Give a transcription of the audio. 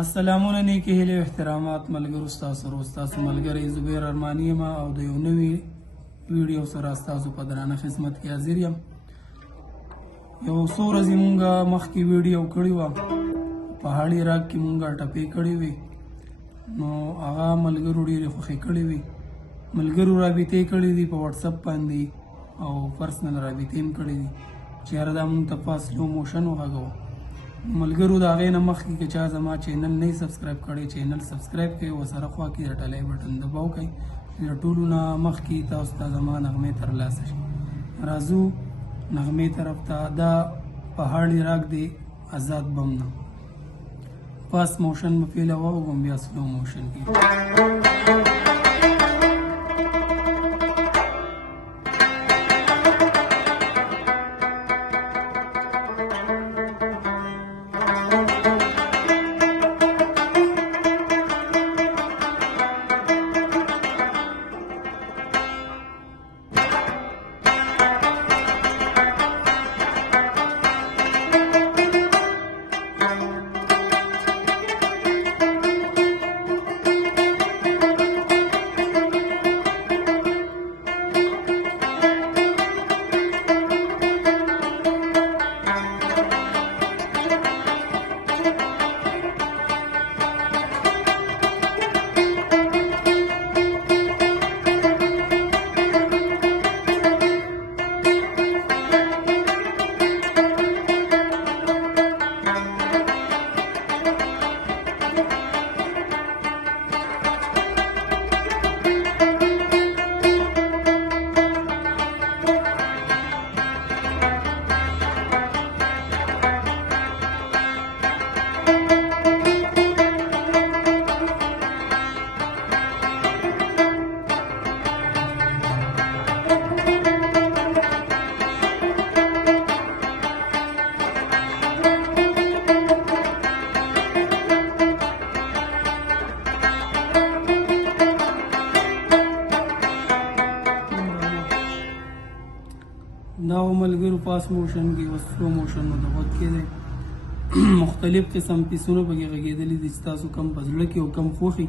السلامونه نیکی هیلې او احترامات ملګرو ستاسو ملګری زبیر ارماني یم او د یو نوي ویډیو سره ستاسو په درانه خدمت کې حاضر یم. یو څو ورځې مونږ مخکې ویډیو کړې وه، پهاړي راګ کې مونږ ټپې کړې وې، نو هغه ملګرو ډېرې خوښې کړې وې. ملګرو رابطې کړې دي په وټساپ باندې او پرسنل رابطې هم کړې دي چې یاره دا مونږ ته په سلو موشن وغږوه. ملګرو د هغې نه مخکې که چا زما چینل نه سبسکرایب کړی، چینل سبسکرایب کړئ، ورسره خوا کې د ټلی بټن دباو کړئ چې د ټولو نه مخکې تاسو ته زما نغمې ترلاسه شي. راځو نغمې طرف ته. دا پهاړي راګ دی آزاد بم نه. فاست موشن به پیله واوږم، بیا سلو موشن کې. دا ملګرو فاست موشن کې او سلو موشن نو د غوږ کې دی مختلف قسم پیسونه پکې غږېدلي دي چې تاسو کم په زړه کې او کم خوښي.